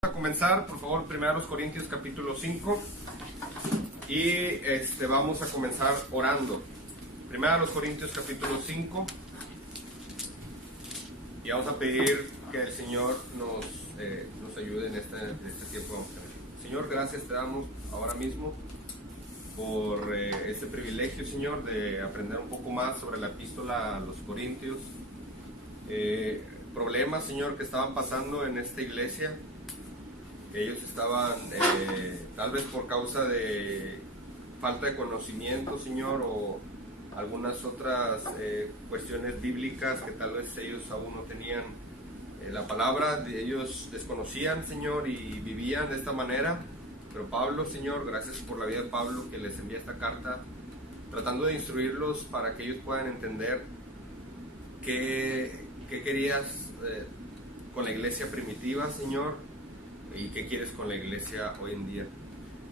A comenzar, por favor, 1 Corintios capítulo 5 y vamos a comenzar orando. 1 Corintios capítulo 5 y vamos a pedir que el Señor nos ayude en este tiempo. Vamos a tener. Señor, gracias te damos ahora mismo por este privilegio, Señor, de aprender un poco más sobre la epístola a los Corintios. Problemas, Señor, que estaban pasando en esta iglesia. Ellos estaban, tal vez por causa de falta de conocimiento, Señor, o algunas otras cuestiones bíblicas que tal vez ellos aún no tenían la palabra, ellos desconocían, Señor, y vivían de esta manera. Pero Pablo, Señor, gracias por la vida de Pablo, que les envía esta carta, tratando de instruirlos para que ellos puedan entender qué querías con la iglesia primitiva, Señor, y qué quieres con la iglesia hoy en día.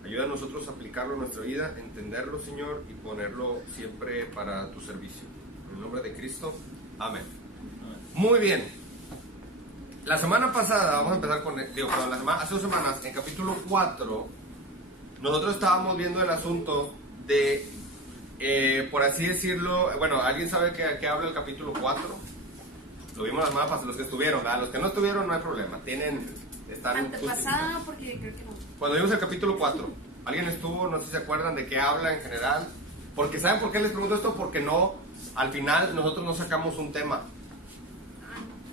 Ayuda a nosotros a aplicarlo en nuestra vida, entenderlo, Señor, y ponerlo siempre para tu servicio. En el nombre de Cristo, amén. Muy bien. La semana pasada, vamos a empezar con, hace 2 semanas, en capítulo 4, nosotros estábamos viendo el asunto de, por así decirlo, bueno, ¿alguien sabe qué habla el capítulo 4? Lo vimos la semana pasada, los que estuvieron, a los que no estuvieron no hay problema, están pasada porque creo que no. Cuando vimos el capítulo 4, ¿alguien estuvo? No sé si se acuerdan de qué habla en general. Porque ¿saben por qué les pregunto esto? Porque no, al final nosotros no sacamos un tema.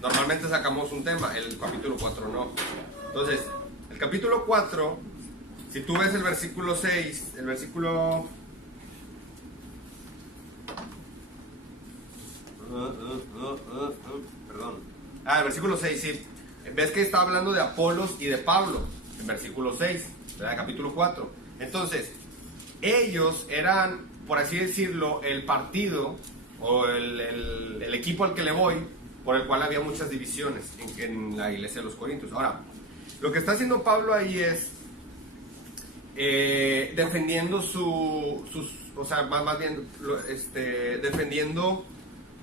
Normalmente sacamos un tema, el capítulo 4 no. Entonces, el capítulo 4, si tú ves el versículo 6, el versículo... Perdón. El versículo 6, sí. Ves que está hablando de Apolos y de Pablo, en versículo 6, ¿verdad? Capítulo 4. Entonces, ellos eran, por así decirlo, el partido o el equipo al que le voy, por el cual había muchas divisiones en la iglesia de los Corintios. Ahora, lo que está haciendo Pablo ahí es defendiendo defendiendo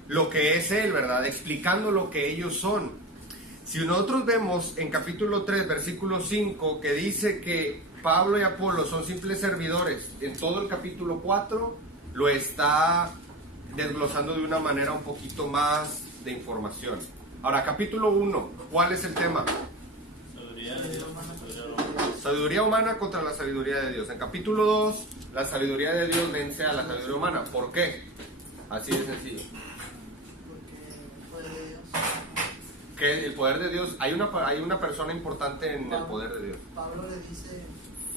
lo que es él, ¿verdad? Explicando lo que ellos son. Si nosotros vemos en capítulo 3, versículo 5, que dice que Pablo y Apolo son simples servidores, en todo el capítulo 4 lo está desglosando de una manera un poquito más de información. Ahora, capítulo 1, ¿cuál es el tema? Sabiduría humana contra la sabiduría de Dios. En capítulo 2, la sabiduría de Dios vence a la sabiduría humana. ¿Por qué? Así de sencillo. Que el poder de Dios, hay una persona importante en el poder de Dios. Pablo le dice...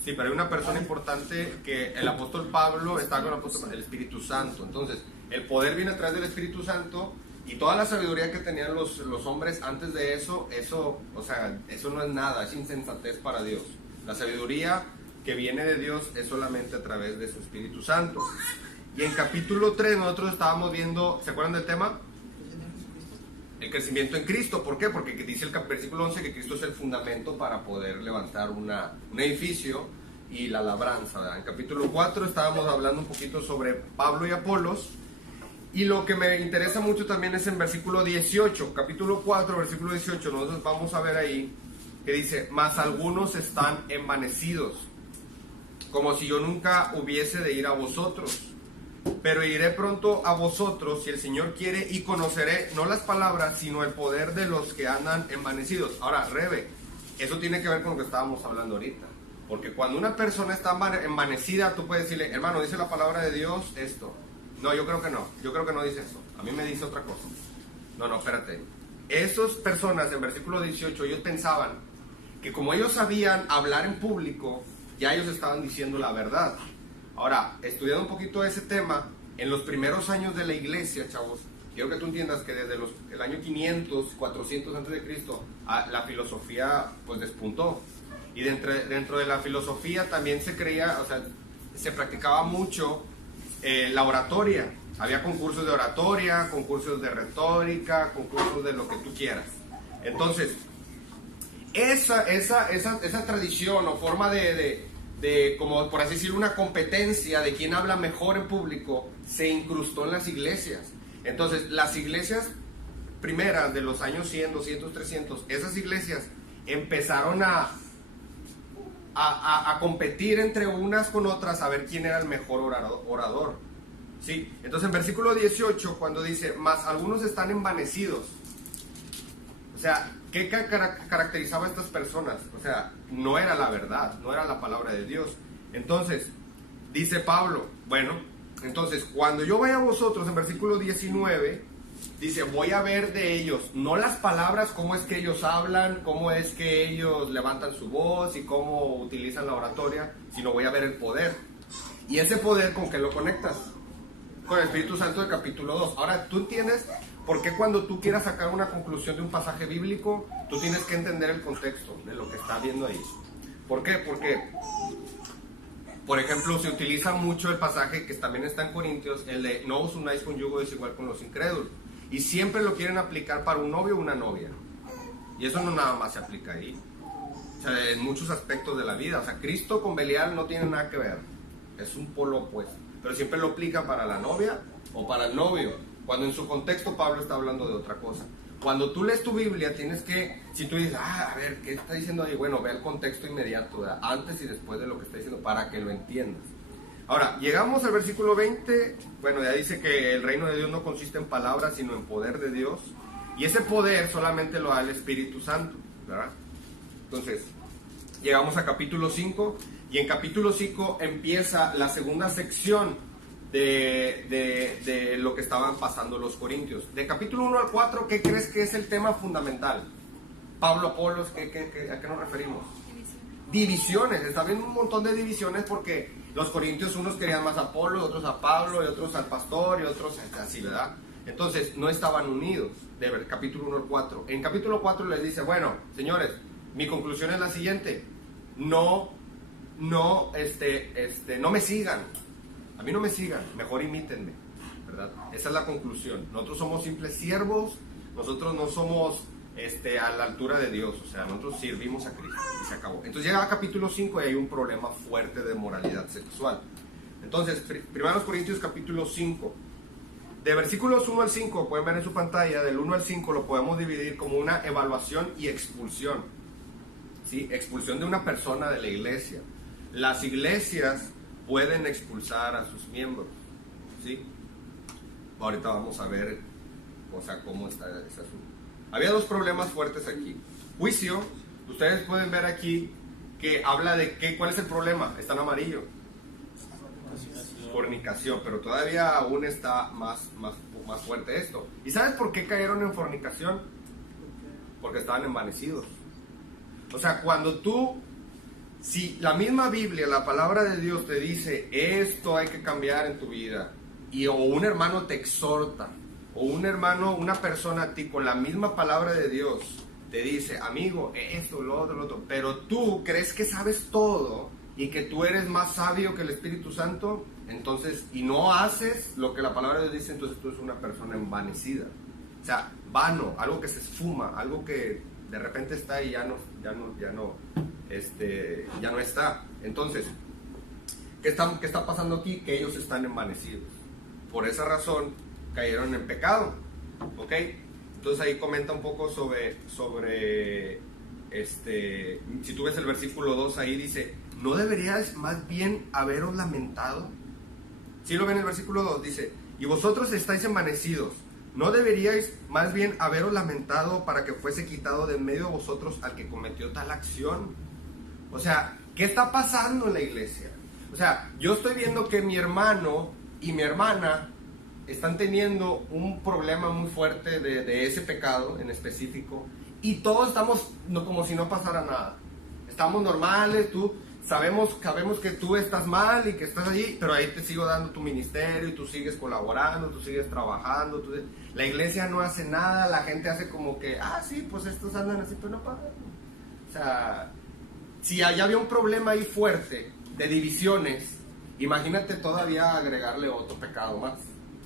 Sí, pero hay una persona importante que el apóstol Pablo está con el Espíritu Santo. Entonces, el poder viene a través del Espíritu Santo y toda la sabiduría que tenían los hombres antes de eso no es nada, es insensatez para Dios. La sabiduría que viene de Dios es solamente a través de su Espíritu Santo. Y en capítulo 3 nosotros estábamos viendo, ¿se acuerdan del tema? El crecimiento en Cristo. ¿Por qué? Porque dice el versículo 11 que Cristo es el fundamento para poder levantar un edificio y la labranza, ¿verdad? En capítulo 4 estábamos hablando un poquito sobre Pablo y Apolos, y lo que me interesa mucho también es en versículo 18, capítulo 4, versículo 18, nosotros vamos a ver ahí que dice: mas algunos están envanecidos, como si yo nunca hubiese de ir a vosotros. Pero iré pronto a vosotros si el Señor quiere, y conoceré no las palabras sino el poder de los que andan envanecidos. Ahora, Rebe, eso tiene que ver con lo que estábamos hablando ahorita, porque cuando una persona está envanecida, tú puedes decirle: hermano, dice la palabra de Dios esto. No, yo creo que no dice eso, a mí me dice otra cosa. No, espérate. Esas personas en versículo 18, ellos pensaban que como ellos sabían hablar en público, ya ellos estaban diciendo la verdad. Ahora, estudiando un poquito ese tema, en los primeros años de la iglesia, chavos, quiero que tú entiendas que desde el año 500, 400 antes de Cristo, la filosofía pues despuntó. Y dentro de la filosofía también se practicaba mucho la oratoria. Había concursos de oratoria, concursos de retórica, concursos de lo que tú quieras. Entonces, esa tradición o forma de como por así decirlo, una competencia de quién habla mejor en público, se incrustó en las iglesias. Entonces, las iglesias primeras de los años 100, 200, 300, esas iglesias empezaron a competir entre unas con otras a ver quién era el mejor orador. ¿Sí? Entonces en versículo 18, cuando dice, mas algunos están envanecidos. O sea, ¿qué caracterizaba a estas personas? O sea, no era la verdad, no era la palabra de Dios. Entonces, dice Pablo, bueno, entonces cuando yo vaya a vosotros, en versículo 19, dice, voy a ver de ellos, no las palabras, cómo es que ellos hablan, cómo es que ellos levantan su voz y cómo utilizan la oratoria, sino voy a ver el poder. Y ese poder, ¿con qué lo conectas? Con el Espíritu Santo del capítulo 2. Ahora, tú entiendes por qué cuando tú quieras sacar una conclusión de un pasaje bíblico, tú tienes que entender el contexto de lo que está viendo ahí. ¿Por qué? Porque, por ejemplo, se utiliza mucho el pasaje que también está en Corintios, el de no os unáis con yugo desigual con los incrédulos. Y siempre lo quieren aplicar para un novio o una novia. Y eso no nada más se aplica ahí. O sea, en muchos aspectos de la vida. O sea, Cristo con Belial no tiene nada que ver. Es un polo opuesto. Pero siempre lo aplica para la novia o para el novio. Cuando en su contexto Pablo está hablando de otra cosa. Cuando tú lees tu Biblia tienes que, si tú dices, a ver, ¿qué está diciendo ahí? Bueno, ve el contexto inmediato, ¿verdad? Antes y después de lo que está diciendo, para que lo entiendas. Ahora, llegamos al versículo 20, bueno, ya dice que el reino de Dios no consiste en palabras, sino en poder de Dios. Y ese poder solamente lo da el Espíritu Santo, ¿verdad? Entonces, llegamos a capítulo 5, y en capítulo 5 empieza la segunda sección de lo que estaban pasando los corintios. De capítulo 1 al 4, ¿qué crees que es el tema fundamental? Pablo, Apolos, ¿a qué nos referimos? Divisiones, está viendo un montón de divisiones porque los corintios unos querían más a Apolo, otros a Pablo, y otros al pastor, y otros así, ¿verdad? Entonces no estaban unidos, de capítulo 1 al 4. En capítulo 4 les dice, bueno, señores, mi conclusión es la siguiente, no me sigan, a mí no me sigan, mejor imítenme, ¿verdad? Esa es la conclusión. Nosotros somos simples siervos, nosotros no somos a la altura de Dios, o sea, nosotros servimos a Cristo y se acabó. Entonces llega a capítulo 5 y hay un problema fuerte de moralidad sexual. Entonces, 1 Corintios capítulo 5, de versículos 1 al 5, pueden ver en su pantalla, del 1 al 5 lo podemos dividir como una evaluación y expulsión, ¿sí? Expulsión de una persona de la iglesia. Las iglesias pueden expulsar a sus miembros, ¿sí? Ahorita vamos a ver, o sea, cómo está ese asunto. Había dos problemas fuertes aquí. Juicio, ustedes pueden ver aquí que habla de cuál es el problema, está en amarillo. Fornicación, pero todavía aún está más fuerte esto. ¿Y sabes por qué cayeron en fornicación? Porque estaban envanecidos. O sea, cuando si la misma Biblia, la palabra de Dios te dice, esto hay que cambiar en tu vida, o un hermano te exhorta, o un hermano, una persona a ti con la misma palabra de Dios te dice, amigo, esto, lo otro, pero tú crees que sabes todo y que tú eres más sabio que el Espíritu Santo, entonces, y no haces lo que la palabra de Dios dice, entonces tú eres una persona envanecida. O sea, vano, algo que se esfuma, algo que de repente está y ya no está. Entonces, ¿qué está pasando aquí? Que ellos están envanecidos. Por esa razón cayeron en pecado, ¿ok? Entonces ahí comenta un poco sobre si tú ves el versículo 2 ahí dice, ¿no deberíais más bien haberos lamentado? Si lo ven en el versículo 2 dice, y vosotros estáis envanecidos, ¿no deberíais más bien haberos lamentado para que fuese quitado de en medio de vosotros al que cometió tal acción? O sea, ¿qué está pasando en la iglesia? O sea, yo estoy viendo que mi hermano y mi hermana están teniendo un problema muy fuerte de ese pecado en específico, y todos estamos como si no pasara nada. Estamos normales, sabemos que tú estás mal y que estás allí, pero ahí te sigo dando tu ministerio y tú sigues colaborando, tú sigues trabajando. La iglesia no hace nada, la gente hace como que, sí, pues estos andan así, pero no pagan. O sea, si allá había un problema ahí fuerte de divisiones, imagínate todavía agregarle otro pecado más.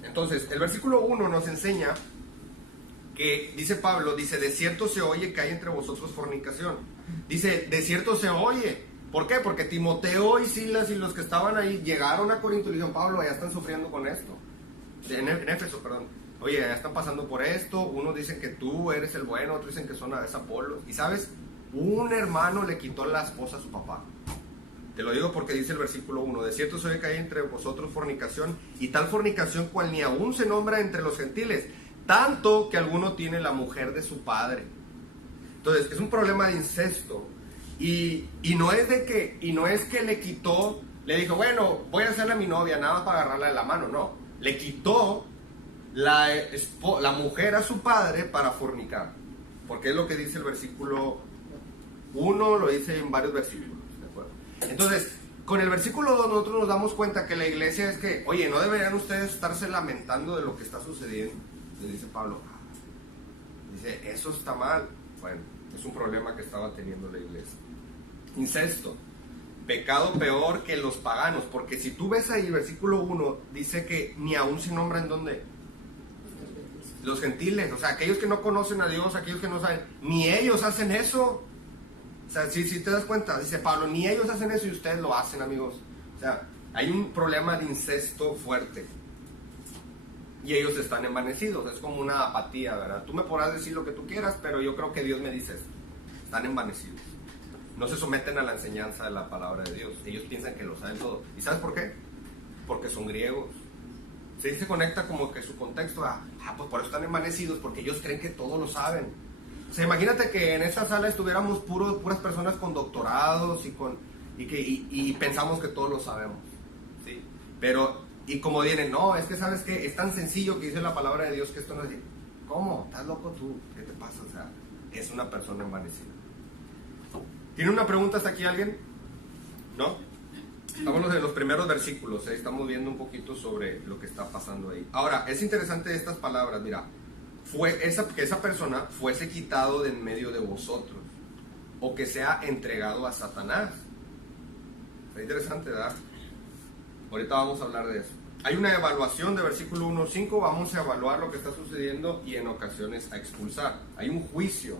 Entonces, el versículo 1 nos enseña que, dice Pablo, dice, de cierto se oye que hay entre vosotros fornicación. Dice, de cierto se oye. ¿Por qué? Porque Timoteo y Silas y los que estaban ahí llegaron a Corinto y dijeron, Pablo, ya están sufriendo con esto. En Éfeso, perdón. Oye, ya están pasando por esto. Unos dicen que tú eres el bueno, otros dicen que es Apolos. Y sabes, un hermano le quitó la esposa a su papá. Te lo digo porque dice el versículo 1, de cierto se ve que hay entre vosotros fornicación, y tal fornicación cual ni aún se nombra entre los gentiles, tanto que alguno tiene la mujer de su padre. Entonces, es un problema de incesto. Y no es que le quitó, le dijo, bueno, voy a hacerle a mi novia, nada más para agarrarla de la mano. No, le quitó la mujer a su padre para fornicar. Porque es lo que dice el versículo 1, lo dice en varios versículos. ¿De acuerdo? Entonces, con el versículo 2 nosotros nos damos cuenta que la iglesia es que, oye, no deberían ustedes estarse lamentando de lo que está sucediendo. Le dice Pablo, dice, eso está mal. Bueno, es un problema que estaba teniendo la iglesia. Incesto, pecado peor que los paganos, porque si tú ves ahí, versículo 1, dice que ni aún se nombran ¿dónde? Los gentiles, o sea, aquellos que no conocen a Dios, aquellos que no saben, ni ellos hacen eso. O sea, si te das cuenta, dice Pablo, ni ellos hacen eso y ustedes lo hacen, amigos. O sea, hay un problema de incesto fuerte. Y ellos están envanecidos, es como una apatía, ¿verdad? Tú me podrás decir lo que tú quieras, pero yo creo que Dios me dice esto. Están envanecidos. No se someten a la enseñanza de la palabra de Dios. Ellos piensan que lo saben todo. ¿Y sabes por qué? Porque son griegos. Sí, se conecta como que su contexto a, pues por eso están envanecidos, porque ellos creen que todo lo saben. O sea, imagínate que en esta sala estuviéramos puras personas con doctorados y pensamos que todos lo sabemos. ¿Sí? Pero, y como vienen, no, es que sabes que es tan sencillo que dice la palabra de Dios que esto no es así. ¿Cómo? ¿Estás loco tú? ¿Qué te pasa? O sea, es una persona envanecida. ¿Tiene una pregunta hasta aquí alguien? ¿No? Estamos en los primeros versículos, estamos viendo un poquito sobre lo que está pasando ahí. Ahora, es interesante estas palabras, mira, que esa persona fuese quitado de en medio de vosotros, o que sea entregado a Satanás. Está interesante, ¿verdad? Ahorita vamos a hablar de eso. Hay una evaluación de versículo 1-5, vamos a evaluar lo que está sucediendo y en ocasiones a expulsar. Hay un juicio.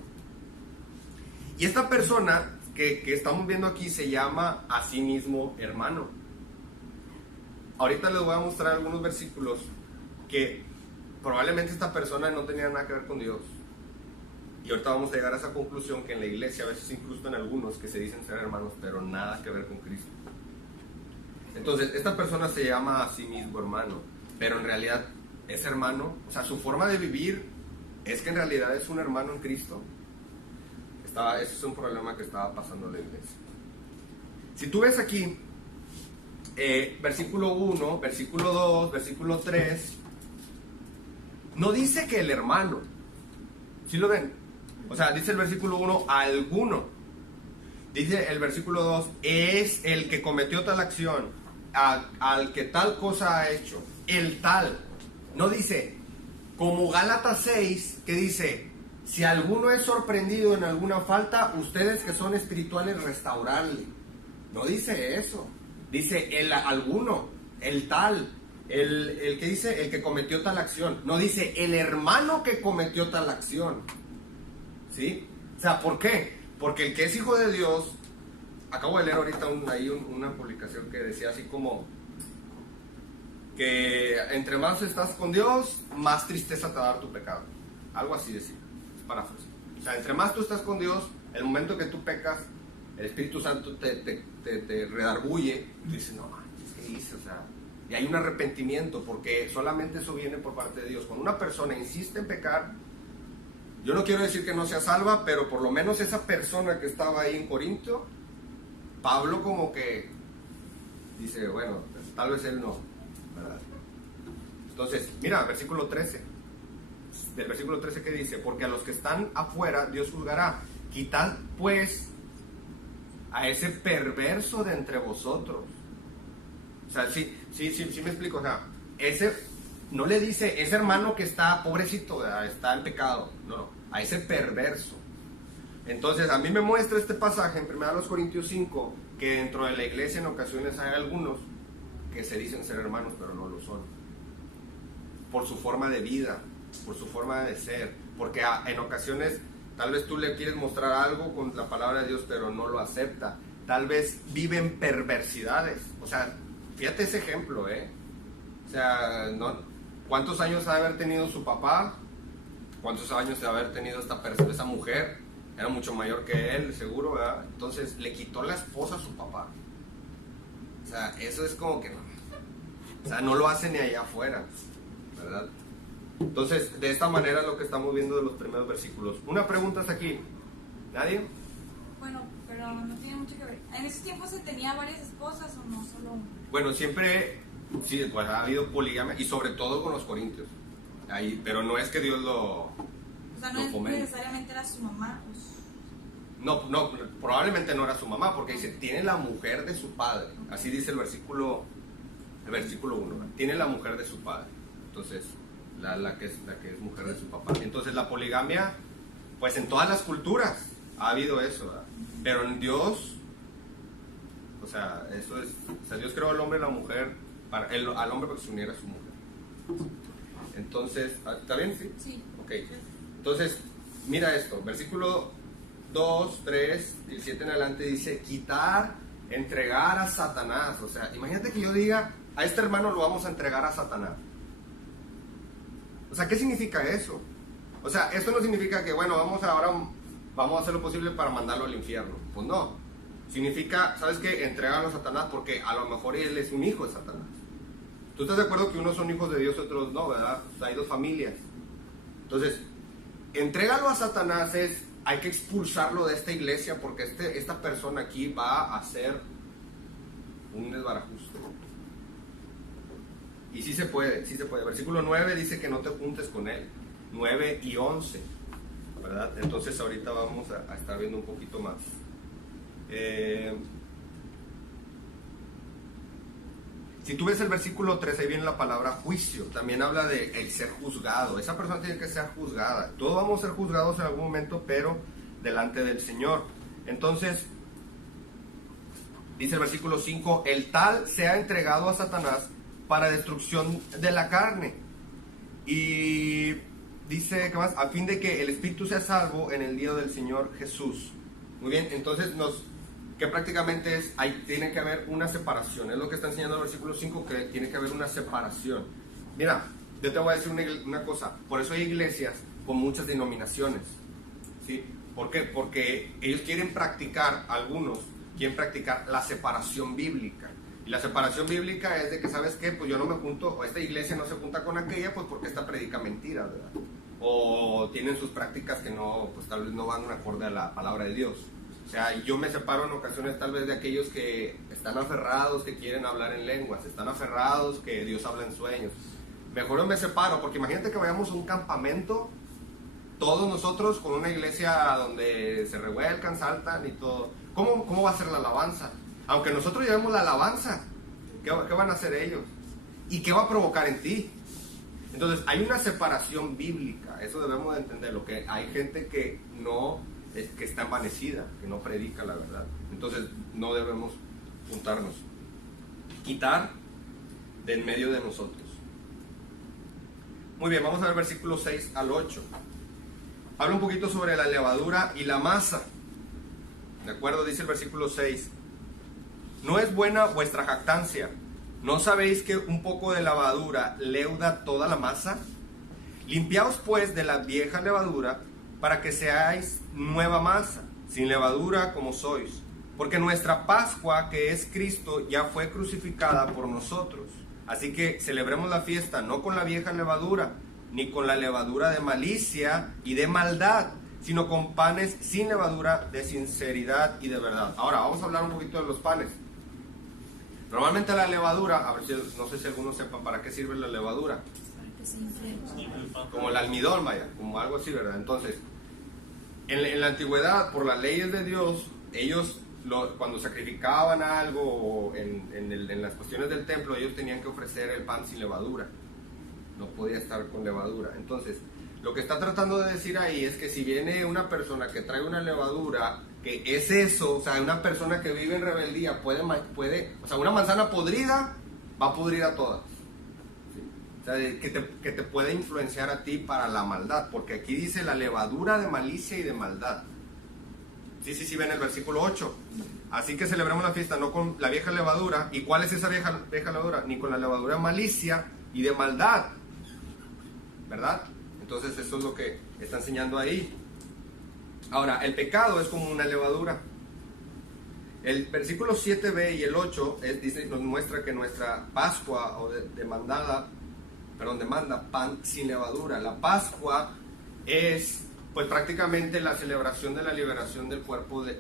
Y esta persona que estamos viendo aquí se llama a sí mismo hermano. Ahorita les voy a mostrar algunos versículos que probablemente esta persona no tenía nada que ver con Dios. Y ahorita vamos a llegar a esa conclusión que en la iglesia a veces se incrustan algunos que se dicen ser hermanos, pero nada que ver con Cristo. Entonces, esta persona se llama a sí mismo hermano, pero en realidad es hermano. O sea, su forma de vivir es que en realidad es un hermano en Cristo. Ese es un problema que estaba pasando en la iglesia. Si tú ves aquí, versículo 1, versículo 2, versículo 3, no dice que el hermano, ¿sí lo ven? O sea, dice el versículo 1, alguno. Dice el versículo 2, es el que cometió tal acción, al que tal cosa ha hecho, el tal. No dice, como Gálatas 6, que dice, si alguno es sorprendido en alguna falta, ustedes que son espirituales, restaurarle. No dice eso. Dice el alguno, el tal, el que dice el que cometió tal acción. No dice el hermano que cometió tal acción. ¿Sí? O sea, ¿por qué? Porque el que es hijo de Dios, acabo de leer ahorita una publicación que decía así como que entre más estás con Dios, más tristeza te va a dar tu pecado. Algo así decía. Paráfrasis. O sea, entre más tú estás con Dios, el momento que tú pecas, el Espíritu Santo te redarguye y dices, no, ¿qué hice? O sea, y hay un arrepentimiento, porque solamente eso viene por parte de Dios. Cuando una persona insiste en pecar, yo no quiero decir que no sea salva, pero por lo menos esa persona que estaba ahí en Corinto, Pablo como que dice, bueno, pues, tal vez él no, ¿verdad? Entonces, mira, versículo 13. Del versículo 13 que dice, porque a los que están afuera Dios juzgará, quitad pues a ese perverso de entre vosotros. O sea, sí me explico. O sea, ese no le dice ese hermano que está pobrecito, está en pecado, no, a ese perverso. Entonces a mí me muestra este pasaje en 1 Corintios 5 que dentro de la iglesia en ocasiones hay algunos que se dicen ser hermanos pero no lo son, por su forma de vida, por su forma de ser, porque en ocasiones tal vez tú le quieres mostrar algo con la palabra de Dios pero no lo acepta, tal vez viven perversidades. O sea, fíjate ese ejemplo, o sea, ¿cuántos años ha de haber tenido su papá? ¿Cuántos años de haber tenido esa mujer? era mucho mayor que él, seguro, ¿verdad? Entonces le quitó la esposa a su papá. O sea, eso es como que no. O sea, no lo hace ni allá afuera, ¿verdad? Entonces, de esta manera es lo que estamos viendo de los primeros versículos. Una pregunta hasta aquí. ¿Nadie? Bueno, pero no tiene mucho que ver. ¿En ese tiempo se tenía varias esposas o no? Solo una. Bueno, siempre, sí, pues ha habido poligamia, y sobre todo con los corintios. Ahí, pero no es que Dios lo... O sea, no lo es fomente. necesariamente era su mamá. No, probablemente no era su mamá, porque dice, tiene la mujer de su padre. Así dice el versículo 1. Tiene la mujer de su padre. Entonces, la que es mujer de su papá. Entonces, la poligamia, pues en todas las culturas ha habido eso, ¿verdad? Pero en Dios, o sea, eso es, o sea, Dios creó al hombre y la mujer, al hombre para que se uniera a su mujer. Entonces, ¿está bien? Sí. Sí. Ok. Entonces, mira esto, versículo 2, 3 y 7 en adelante dice, quitar, entregar a Satanás. O sea, imagínate que yo diga, a este hermano lo vamos a entregar a Satanás. O sea, ¿qué significa eso? O sea, esto no significa que, bueno, vamos a hacer lo posible para mandarlo al infierno. Pues no. Significa, ¿sabes qué? Entregarlo a Satanás porque a lo mejor él es un hijo de Satanás. ¿Tú estás de acuerdo que unos son hijos de Dios y otros no, verdad? O sea, hay dos familias. Entonces, entrégalo a Satanás hay que expulsarlo de esta iglesia porque esta persona aquí va a hacer un desbarajuste. Y sí se puede, sí se puede. Versículo 9 dice que no te juntes con él. 9 y 11, ¿verdad? Entonces ahorita vamos a estar viendo un poquito más. Si tú ves el versículo 3, ahí viene la palabra juicio. También habla de el ser juzgado. Esa persona tiene que ser juzgada. Todos vamos a ser juzgados en algún momento, pero delante del Señor. Entonces, dice el versículo 5, el tal se ha entregado a Satanás para destrucción de la carne. Y dice, ¿qué más? A fin de que el espíritu sea salvo en el día del Señor Jesús. Muy bien, entonces que prácticamente tiene que haber una separación. Es lo que está enseñando el versículo 5, que tiene que haber una separación. Mira, yo te voy a decir una cosa. Por eso hay iglesias con muchas denominaciones, ¿sí? ¿Por qué? Porque ellos algunos quieren practicar la separación bíblica. Y la separación bíblica es de que, ¿sabes qué? Pues yo no me junto, o esta iglesia no se junta con aquella, pues porque esta predica mentira, ¿verdad? O tienen sus prácticas que no, pues tal vez no van acorde a la palabra de Dios. O sea, yo me separo en ocasiones tal vez de aquellos que están aferrados, que quieren hablar en lenguas, están aferrados, que Dios habla en sueños. Mejor me separo, porque imagínate que vayamos a un campamento, todos nosotros con una iglesia donde se revuelcan, saltan y todo. ¿Cómo va a ser la alabanza? Aunque nosotros llevemos la alabanza, ¿qué van a hacer ellos? ¿Y qué va a provocar en ti? Entonces, hay una separación bíblica, eso debemos de entenderlo, que hay gente que está envanecida, que no predica la verdad. Entonces, no debemos juntarnos. Quitar de en medio de nosotros. Muy bien, vamos a ver versículos 6 al 8. Habla un poquito sobre la levadura y la masa. ¿De acuerdo? Dice el versículo 6. No es buena vuestra jactancia. ¿No sabéis que un poco de levadura leuda toda la masa? Limpiaos pues de la vieja levadura para que seáis nueva masa, sin levadura como sois. Porque nuestra Pascua, que es Cristo, ya fue crucificada por nosotros. Así que celebremos la fiesta no con la vieja levadura, ni con la levadura de malicia y de maldad, sino con panes sin levadura, de sinceridad y de verdad. Ahora, vamos a hablar un poquito de los panes. Normalmente la levadura, a ver si, no sé si algunos sepan para qué sirve la levadura. Como el almidón, vaya, como algo así, ¿verdad? Entonces, en la antigüedad, por las leyes de Dios, ellos cuando sacrificaban algo en las cuestiones del templo, ellos tenían que ofrecer el pan sin levadura. No podía estar con levadura. Entonces, lo que está tratando de decir ahí es que si viene una persona que trae una levadura, que es eso, o sea, una persona que vive en rebeldía, o sea, una manzana podrida va a pudrir a todas. ¿Sí? O sea, que te puede influenciar a ti para la maldad, porque aquí dice la levadura de malicia y de maldad. Sí, ven el versículo 8. Así que celebramos la fiesta no con la vieja levadura. ¿Y cuál es esa vieja levadura? Ni con la levadura de malicia y de maldad, ¿verdad? Entonces eso es lo que está enseñando ahí. Ahora, el pecado es como una levadura. El versículo 7b y el 8 nos muestra que nuestra Pascua o demanda pan sin levadura. La Pascua es pues prácticamente la celebración de la liberación del pueblo de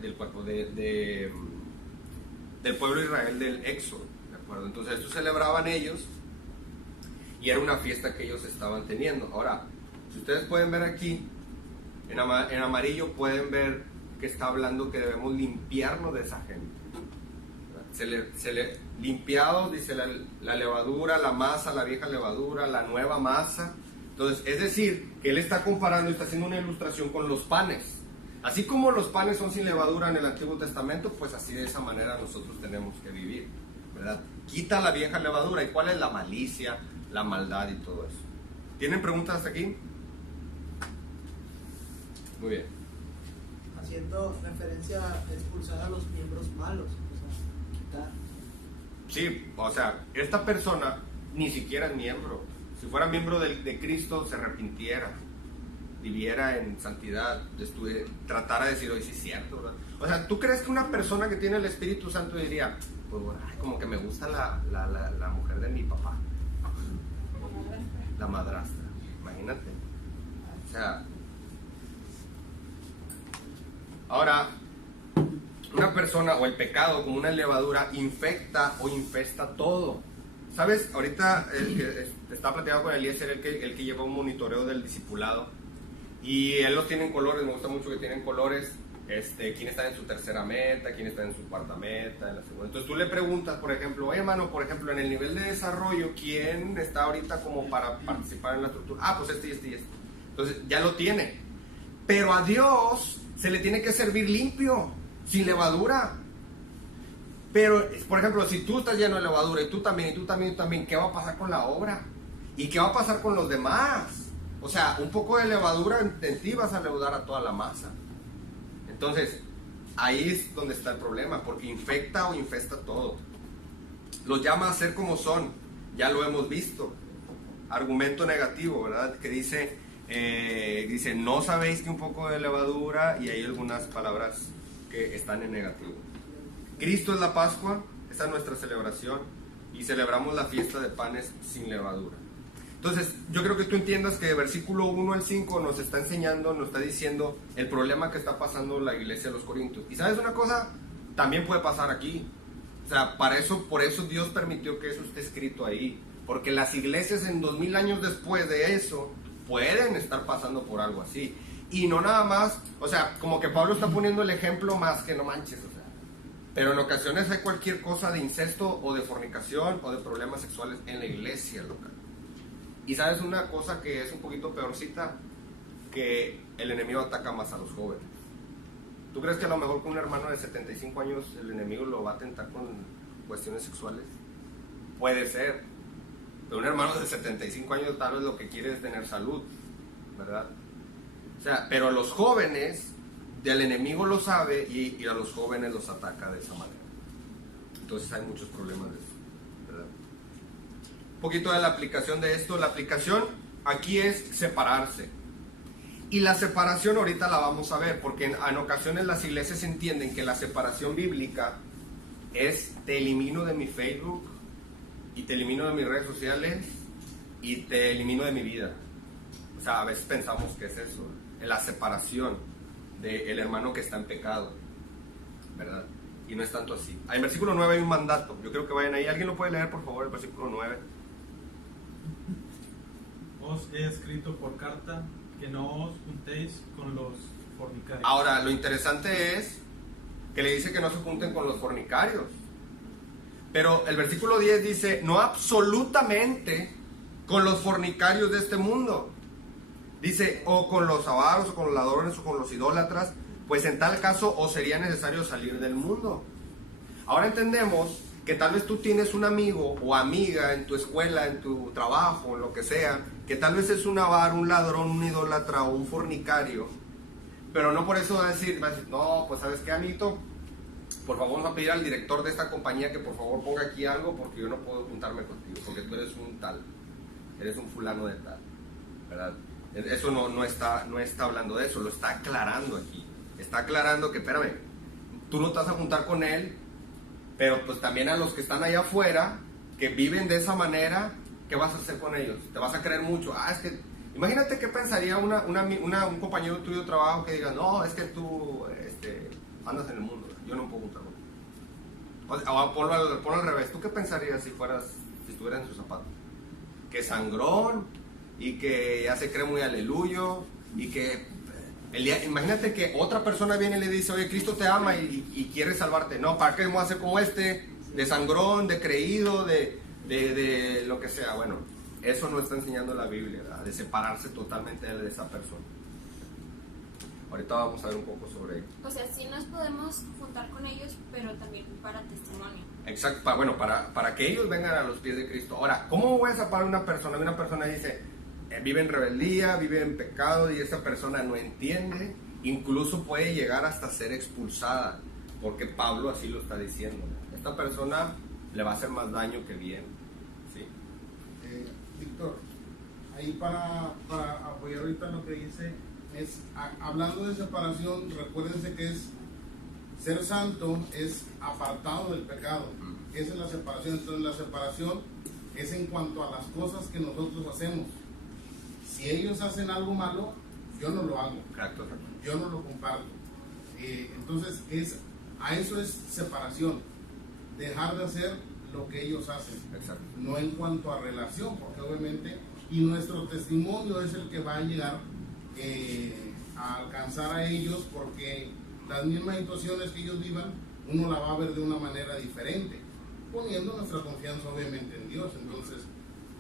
Israel del Éxodo, ¿de acuerdo? Entonces esto celebraban ellos y era una fiesta que ellos estaban teniendo. Ahora, si ustedes pueden ver aquí, en amarillo pueden ver que está hablando que debemos limpiarnos de esa gente. Limpiados, dice la levadura, la masa, la vieja levadura, la nueva masa. Entonces, es decir, que él está comparando, está haciendo una ilustración con los panes. Así como los panes son sin levadura en el Antiguo Testamento, pues así de esa manera nosotros tenemos que vivir, ¿verdad? Quita la vieja levadura. ¿Y cuál es la malicia, la maldad y todo eso? ¿Tienen preguntas hasta aquí? Muy bien. Haciendo referencia a expulsar a los miembros malos, o sea, quitar. Sí, o sea, esta persona ni siquiera es miembro. Si fuera miembro de Cristo, se arrepintiera, viviera en santidad, tratara de decir, oye, sí es cierto, ¿verdad? O sea, ¿tú crees que una persona que tiene el Espíritu Santo diría, pues bueno, como que me gusta la mujer de mi papá, la madrastra? Imagínate. O sea, ahora, una persona o el pecado como una levadura infecta o infesta todo. ¿Sabes? Ahorita estaba platicando con Eliezer, el que lleva un monitoreo del discipulado, y él los tiene en colores. Me gusta mucho que tienen colores, quién está en su tercera meta, quién está en su cuarta meta, en la segunda. Entonces tú le preguntas, por ejemplo, oye hermano, por ejemplo, en el nivel de desarrollo, ¿quién está ahorita como para participar en la estructura? Ah, pues este. Entonces ya lo tiene. Pero a Dios se le tiene que servir limpio, sin levadura. Pero, por ejemplo, si tú estás lleno de levadura y tú también, ¿qué va a pasar con la obra? ¿Y qué va a pasar con los demás? O sea, un poco de levadura en ti vas a leudar a toda la masa. Entonces, ahí es donde está el problema, porque infecta o infesta todo. Los llama a ser como son, ya lo hemos visto. Argumento negativo, ¿verdad? Que dice, no sabéis que un poco de levadura, y hay algunas palabras que están en negativo. Cristo es la Pascua, esa es nuestra celebración, y celebramos la fiesta de panes sin levadura. Entonces, yo creo que tú entiendas que de versículo 1 al 5 nos está enseñando, nos está diciendo el problema que está pasando la iglesia de los Corintios. Y ¿sabes una cosa? También puede pasar aquí. O sea, por eso Dios permitió que eso esté escrito ahí. Porque las iglesias en 2000 años después de eso pueden estar pasando por algo así. Y no nada más, o sea, como que Pablo está poniendo el ejemplo más que no manches, o sea. Pero en ocasiones hay cualquier cosa de incesto o de fornicación o de problemas sexuales en la iglesia local. Y sabes una cosa que es un poquito peorcita, que el enemigo ataca más a los jóvenes. ¿Tú crees que a lo mejor con un hermano de 75 años el enemigo lo va a tentar con cuestiones sexuales? Puede ser. Pero un hermano de 75 años tal vez lo que quiere es tener salud, ¿verdad? O sea, pero a los jóvenes, el enemigo lo sabe y a los jóvenes los ataca de esa manera. Entonces hay muchos problemas de eso, ¿verdad? Un poquito de la aplicación de esto. La aplicación aquí es separarse. Y la separación ahorita la vamos a ver, porque en ocasiones las iglesias entienden que la separación bíblica es: te elimino de mi Facebook, y te elimino de mis redes sociales, y te elimino de mi vida. O sea, a veces pensamos que es eso, la separación del hermano que está en pecado, ¿verdad? Y no es tanto así. En versículo 9 hay un mandato. Yo creo que vayan ahí. ¿Alguien lo puede leer, por favor, el versículo 9? Os he escrito por carta que no os juntéis con los fornicarios. Ahora, lo interesante es que le dice que no se junten con los fornicarios. Pero el versículo 10 dice, no absolutamente con los fornicarios de este mundo. Dice, o con los avaros, o con los ladrones, o con los idólatras, pues en tal caso os sería necesario salir del mundo. Ahora entendemos que tal vez tú tienes un amigo o amiga en tu escuela, en tu trabajo, en lo que sea, que tal vez es un avaro, un ladrón, un idólatra o un fornicario, pero no por eso va a decir, no, pues ¿sabes qué, amiguito? Por favor, vamos a pedir al director de esta compañía que por favor ponga aquí algo, porque yo no puedo juntarme contigo, porque tú eres un tal, eres un fulano de tal, ¿verdad? Eso no está hablando de eso, lo está aclarando aquí. está aclarando que, espérame, tú no te vas a juntar con él, pero pues también a los que están allá afuera, que viven de esa manera, ¿qué vas a hacer con ellos? Te vas a creer mucho. Es que, imagínate qué pensaría un compañero tuyo de trabajo que diga, no, es que tú andas en el mundo, yo no puedo juntar con él. O ponlo al revés, ¿tú qué pensarías si estuvieras en sus zapatos? Que sangrón, y que ya se cree muy aleluyo, y que imagínate que otra persona viene y le dice, oye, Cristo te ama y quiere salvarte. No, ¿para qué vamos a hacer como de sangrón, de creído, de lo que sea? Bueno, eso no está enseñando la Biblia, ¿verdad? De separarse totalmente de esa persona. Ahorita vamos a ver un poco sobre ello. O sea, sí nos podemos juntar con ellos, pero también para testimonio. Exacto, para que ellos vengan a los pies de Cristo. Ahora, ¿cómo voy a separar a una persona? Una persona dice, vive en rebeldía, vive en pecado, y esa persona no entiende, incluso puede llegar hasta ser expulsada, porque Pablo así lo está diciendo. Esta persona le va a hacer más daño que bien. ¿Sí? Víctor, ahí para apoyar ahorita lo que dice, hablando de separación, recuérdense que es ser santo, es apartado del pecado. Esa es la separación. Entonces la separación es en cuanto a las cosas que nosotros hacemos. Si ellos hacen algo malo, yo no lo hago. Exacto. Yo no lo comparto. Entonces eso es separación. Dejar de hacer lo que ellos hacen. Exacto. No en cuanto a relación, porque obviamente, y nuestro testimonio es el que va a llegar a alcanzar a ellos, porque las mismas situaciones que ellos vivan, uno la va a ver de una manera diferente, poniendo nuestra confianza obviamente en Dios. Entonces,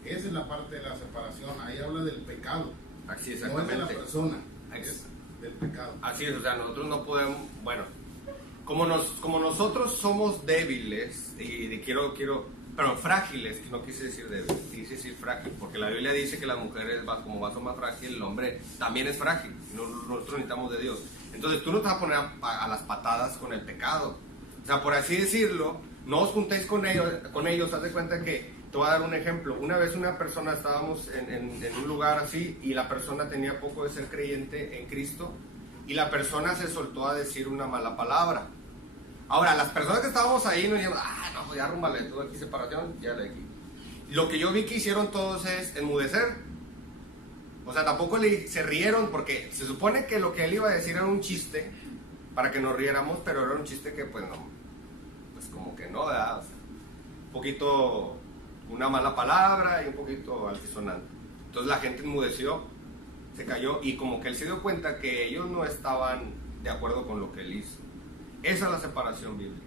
esa es la parte de la separación. Ahí habla del pecado. Así, No exactamente. es de la persona, es del pecado. Así es, o sea, nosotros no podemos, bueno, como nosotros somos débiles, frágiles, no quise decir débil, quise decir frágil, porque la Biblia dice que las mujeres, como vaso más frágil, el hombre también es frágil, nosotros necesitamos de Dios. Entonces tú no te vas a poner a las patadas con el pecado, o sea, por así decirlo, no os juntéis con ellos, haz de cuenta que, te voy a dar un ejemplo. Una vez una persona, estábamos en un lugar así, y la persona tenía poco de ser creyente en Cristo, y la persona se soltó a decir una mala palabra. Ahora, las personas que estábamos ahí nos dijeron, no, ya rúmbale, todo aquí separación, ya de aquí. Lo que yo vi que hicieron todos es enmudecer. O sea, tampoco se rieron, porque se supone que lo que él iba a decir era un chiste, para que nos riéramos, pero era un chiste que pues no, pues como que no, ¿verdad? O sea, un poquito, una mala palabra y un poquito altisonante. Entonces la gente enmudeció, se cayó, y como que él se dio cuenta que ellos no estaban de acuerdo con lo que él hizo. Esa es la separación bíblica.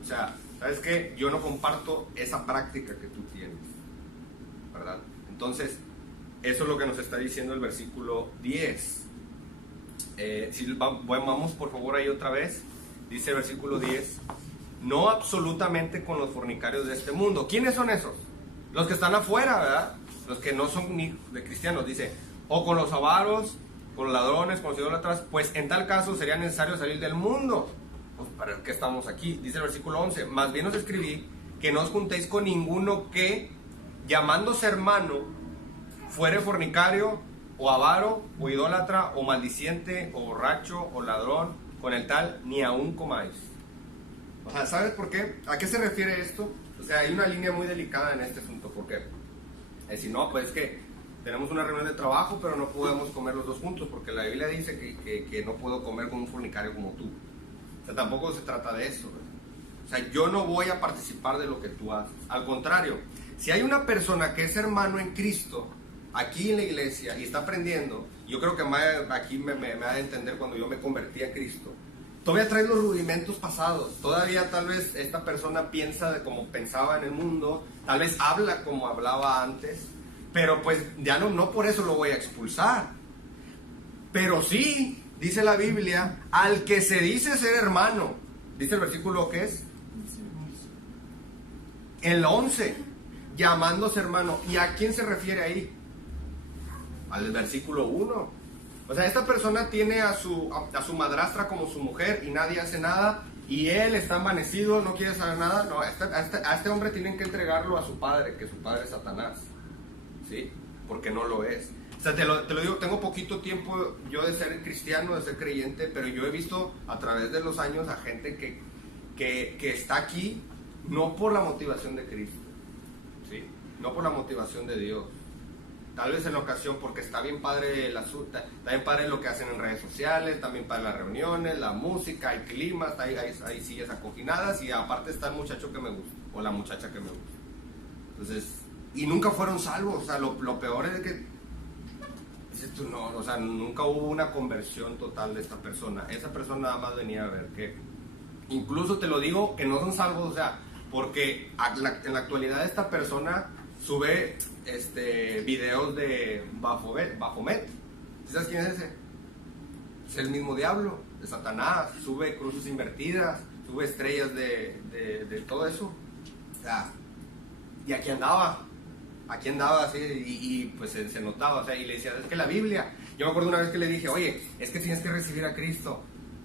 O sea, ¿sabes qué? Yo no comparto esa práctica que tú tienes, ¿verdad? Entonces, eso es lo que nos está diciendo el versículo 10. Vamos por favor ahí otra vez. Dice el versículo 10: no absolutamente con los fornicarios de este mundo. ¿Quiénes son esos? Los que están afuera, ¿verdad? Los que no son ni de cristianos. Dice, o con los avaros, con los ladrones, con los idólatras, pues en tal caso sería necesario salir del mundo. Pues ¿para qué estamos aquí? Dice el versículo 11: más bien os escribí que no os juntéis con ninguno que, llamándose hermano, fuere fornicario, o avaro, o idólatra, o maldiciente, o borracho, o ladrón, con el tal ni aún comáis. O sea, ¿sabes por qué? ¿A qué se refiere esto? O sea, hay una línea muy delicada en este asunto. ¿Por qué? Es decir, no, pues es que tenemos una reunión de trabajo, pero no podemos comer los dos juntos, porque la Biblia dice que no puedo comer con un fornicario como tú. O sea, tampoco se trata de eso, ¿verdad? O sea, yo no voy a participar de lo que tú haces. Al contrario, si hay una persona que es hermano en Cristo, aquí en la iglesia, y está aprendiendo, yo creo que aquí me da a entender cuando yo me convertí a Cristo, todavía trae los rudimentos pasados, todavía tal vez esta persona piensa de como pensaba en el mundo, tal vez habla como hablaba antes, pero pues ya no por eso lo voy a expulsar. Pero sí, dice la Biblia, al que se dice ser hermano, dice el versículo que es el 11, llamándose hermano. ¿Y a quién se refiere ahí? Al versículo 1. O sea, esta persona tiene a su madrastra como su mujer y nadie hace nada, y él está envanecido, no quiere saber nada. No, a este hombre tienen que entregarlo a su padre, que su padre es Satanás, ¿sí? Porque no lo es. O sea, te lo digo, tengo poquito tiempo yo de ser cristiano, de ser creyente, pero yo he visto a través de los años a gente que está aquí no por la motivación de Cristo, ¿sí? No por la motivación de Dios. Tal vez en la ocasión porque está bien padre el asunto, está bien padre lo que hacen en redes sociales, también para las reuniones, la música, hay climas, hay sillas acoginadas y aparte está el muchacho que me gusta o la muchacha que me gusta. Entonces, y nunca fueron salvos. O sea, lo peor es que dices tú, no, o sea, nunca hubo una conversión total de esta persona. Esa persona nada más venía a ver que, incluso te lo digo, que no son salvos, o sea, porque en la actualidad esta persona sube videos de Baphomet. ¿Sabes quién es ese? Es el mismo diablo, de Satanás. Sube cruces invertidas, sube estrellas de todo eso. O sea, y aquí andaba así y pues se notaba, o sea, y le decía, es que la Biblia, yo me acuerdo una vez que le dije, oye, es que tienes que recibir a Cristo,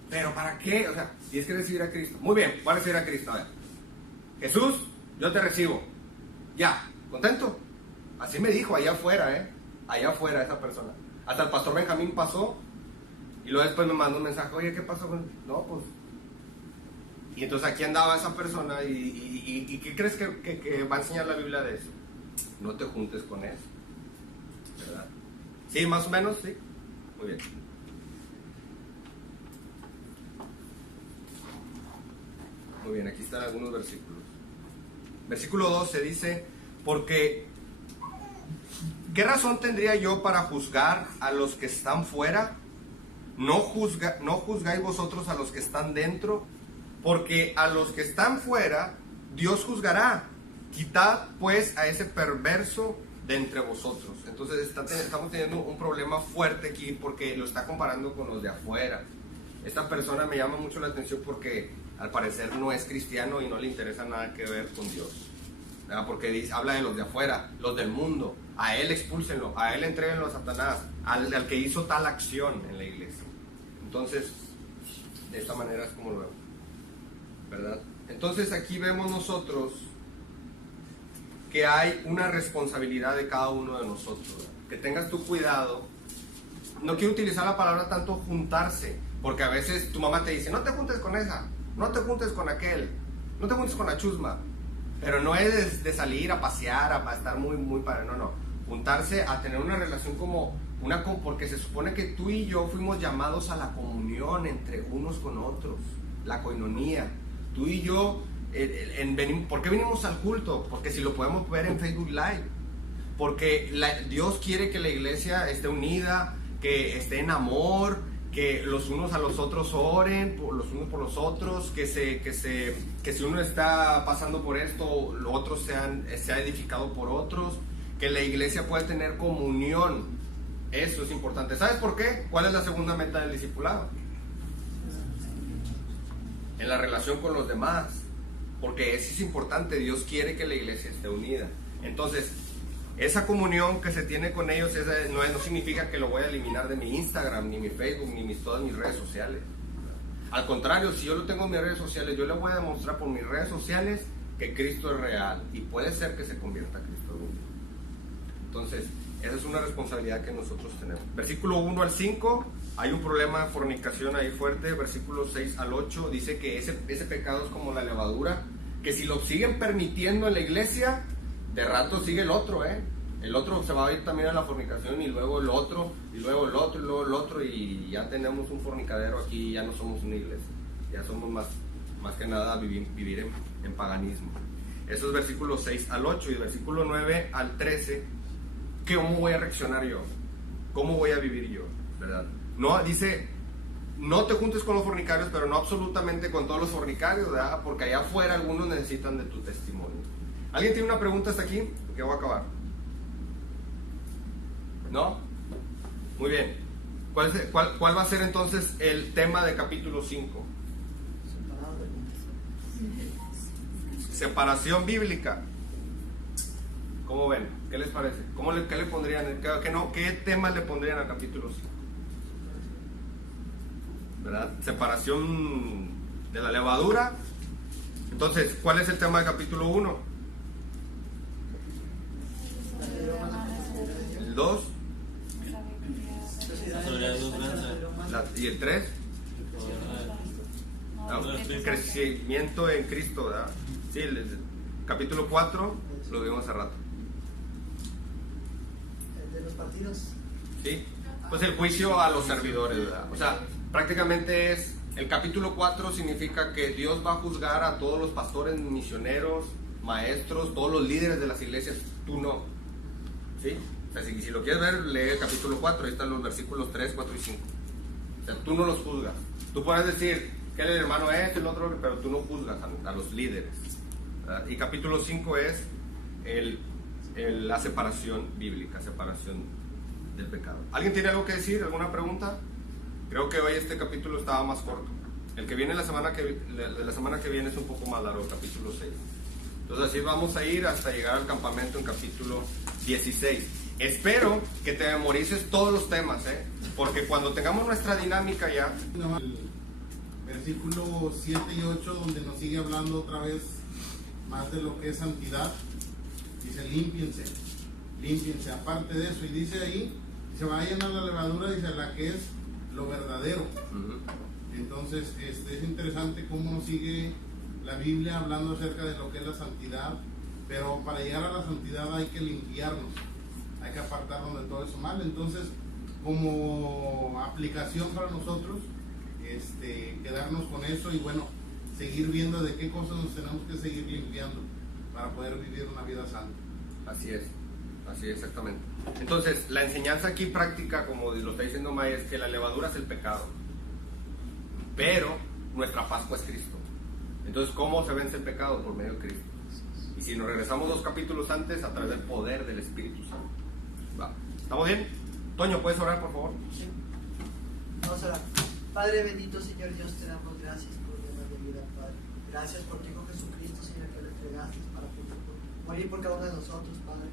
pero ¿para qué? O sea, tienes que recibir a Cristo. Muy bien, voy a recibir a Cristo, a ver, Jesús, yo te recibo, ya, ¿contento? Así me dijo, allá afuera esa persona, hasta el pastor Benjamín pasó, y luego después me mandó un mensaje, oye, ¿qué pasó? No, pues, y entonces aquí andaba esa persona, y ¿qué crees que va a enseñar la Biblia de eso? No te juntes con eso, ¿verdad? Sí, más o menos, sí. Muy bien. Muy bien, aquí están algunos versículos. Versículo 12 dice, porque ¿qué razón tendría yo para juzgar a los que están fuera? ¿No juzgáis vosotros a los que están dentro? Porque a los que están fuera, Dios juzgará. Quitad pues a ese perverso de entre vosotros. Entonces estamos teniendo un problema fuerte aquí porque lo está comparando con los de afuera. Esta persona me llama mucho la atención porque al parecer no es cristiano y no le interesa nada que ver con Dios, ¿verdad? Porque habla de los de afuera, los del mundo. A él expúlsenlo, a él entréguenlo a Satanás, al que hizo tal acción en la iglesia. Entonces, de esta manera es como lo vemos, ¿verdad? Entonces aquí vemos nosotros que hay una responsabilidad de cada uno de nosotros. Que tengas tu cuidado. No quiero utilizar la palabra tanto juntarse, porque a veces tu mamá te dice, no te juntes con esa, no te juntes con aquel, no te juntes con la chusma. Pero no es de salir a pasear, a estar muy, muy padre, no. Juntarse a tener una relación porque se supone que tú y yo fuimos llamados a la comunión entre unos con otros, la coinonía. Tú y yo, ¿por qué venimos al culto? Porque si lo podemos ver en Facebook Live, porque Dios quiere que la iglesia esté unida, que esté en amor, que los unos a los otros oren, los unos por los otros, que si uno está pasando por esto, los otros sea edificado por otros, que la iglesia pueda tener comunión. Eso es importante. ¿Sabes por qué? ¿Cuál es la segunda meta del discipulado? En la relación con los demás, porque eso es importante. Dios quiere que la iglesia esté unida. Entonces, esa comunión que se tiene con ellos no significa que lo voy a eliminar de mi Instagram, ni mi Facebook, ni todas mis redes sociales. Al contrario, si yo lo tengo en mis redes sociales, yo le voy a demostrar por mis redes sociales que Cristo es real y puede ser que se convierta a Cristo algún día. Entonces, esa es una responsabilidad que nosotros tenemos. Versículo 1 al 5, hay un problema de fornicación ahí fuerte. Versículo 6 al 8 dice que ese pecado es como la levadura, que si lo siguen permitiendo en la iglesia, de rato sigue el otro, el otro se va a ir también a la fornicación, y luego el otro, y luego el otro, y luego el otro, y ya tenemos un fornicadero aquí. Ya no somos una iglesia, ya somos más que nada vivir en paganismo. Esos versículos 6 al 8 y versículo 9 al 13, ¿cómo voy a reaccionar yo? ¿Cómo voy a vivir yo? ¿Verdad? No, dice, no te juntes con los fornicarios, pero no absolutamente con todos los fornicarios, ¿verdad? Porque allá afuera algunos necesitan de tu testimonio. ¿Alguien tiene una pregunta hasta aquí? Porque voy a acabar. ¿No? Muy bien. ¿Cuál va a ser entonces el tema de capítulo 5? Separación bíblica. ¿Cómo ven? ¿Qué les parece? ¿Qué le pondrían? ¿Qué tema le pondrían al capítulo 5? ¿Verdad? Separación de la levadura. Entonces, ¿cuál es el tema del capítulo 1? El 2. ¿Y el 3? Crecimiento en Cristo, ¿verdad? Sí, capítulo 4 lo vimos hace rato. El de los partidos. Sí, pues el juicio a los servidores, ¿verdad? O sea, prácticamente es, el capítulo 4 significa que Dios va a juzgar a todos los pastores, misioneros, maestros, todos los líderes de las iglesias, tú no. ¿Sí? O sea, si lo quieres ver, lee el capítulo 4, ahí están los versículos 3, 4 y 5. O sea, tú no los juzgas. Tú puedes decir que el hermano es, el otro, pero tú no juzgas a los líderes, ¿verdad? Y capítulo 5 es la separación bíblica, separación del pecado. ¿Alguien tiene algo que decir? ¿Alguna pregunta? Creo que hoy este capítulo estaba más corto. El que viene la semana que viene es un poco más largo, capítulo 6. Entonces así vamos a ir hasta llegar al campamento en capítulo 16. Espero que te memorices todos los temas, porque cuando tengamos nuestra dinámica ya... El versículo 7 y 8, donde nos sigue hablando otra vez más de lo que es santidad, dice límpiense, aparte de eso, y dice ahí, se vayan a la levadura, dice la que es lo verdadero. Entonces es interesante cómo nos sigue la Biblia hablando acerca de lo que es la santidad, pero para llegar a la santidad hay que limpiarnos, hay que apartarnos de todo eso mal. Entonces, como aplicación para nosotros, quedarnos con eso y bueno, seguir viendo de qué cosas nos tenemos que seguir limpiando para poder vivir una vida santa. Así es, exactamente. Entonces, la enseñanza aquí práctica, como lo está diciendo May, es que la levadura es el pecado, pero nuestra Pascua es Cristo. Entonces, ¿cómo se vence el pecado? Por medio de Cristo. Y si nos regresamos 2 capítulos antes, a través del poder del Espíritu Santo. Va. ¿Estamos bien? Toño, ¿puedes orar, por favor? Sí. Vamos a orar. Padre bendito, Señor Dios, te damos gracias por la de vida, Padre. Gracias por ti, Hijo Jesucristo, Señor, que le entregaste para morir por cada uno de nosotros, Padre.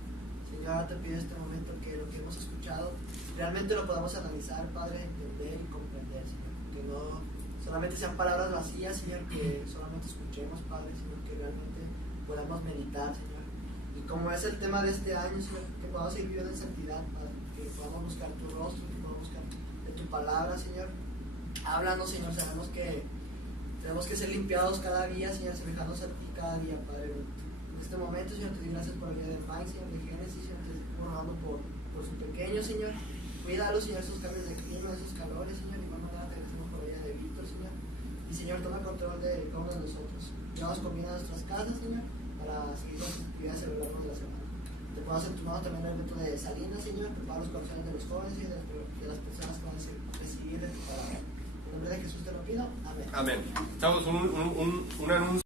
Señor, ahora te pido en este momento que lo que hemos escuchado realmente lo podamos analizar, Padre, entender y comprender, Señor. Que no solamente sean palabras vacías, Señor, que solamente escuchemos, Padre, sino que realmente podamos meditar, Señor. Y como es el tema de este año, Señor, que podamos seguir viviendo en santidad, Padre, que podamos buscar tu rostro, que podamos buscar de tu palabra, Señor. Háblanos, Señor, sabemos que tenemos que ser limpiados cada día, Señor, semejarnos a ti cada día, Padre. En este momento, Señor, te doy gracias por el día de Mike, Señor, de Génesis, Señor, te estoy rogando por su pequeño, Señor. Cuídalo, Señor, esos cambios de clima, esos calores, Señor, y vamos a te decimos por el día de Víctor, Señor. Y, Señor, toma control de cada uno de nosotros. Llevamos comida a nuestras casas, Señor, para seguir las actividades celebrando de la semana. Te puedo hacer tu mano también el evento de Salinas, Señor, prepara los corazones de los jóvenes y de las personas que van a recibir de tu palabra. En nombre de Jesús te lo pido. Amén. Amén. Chavos, un anuncio.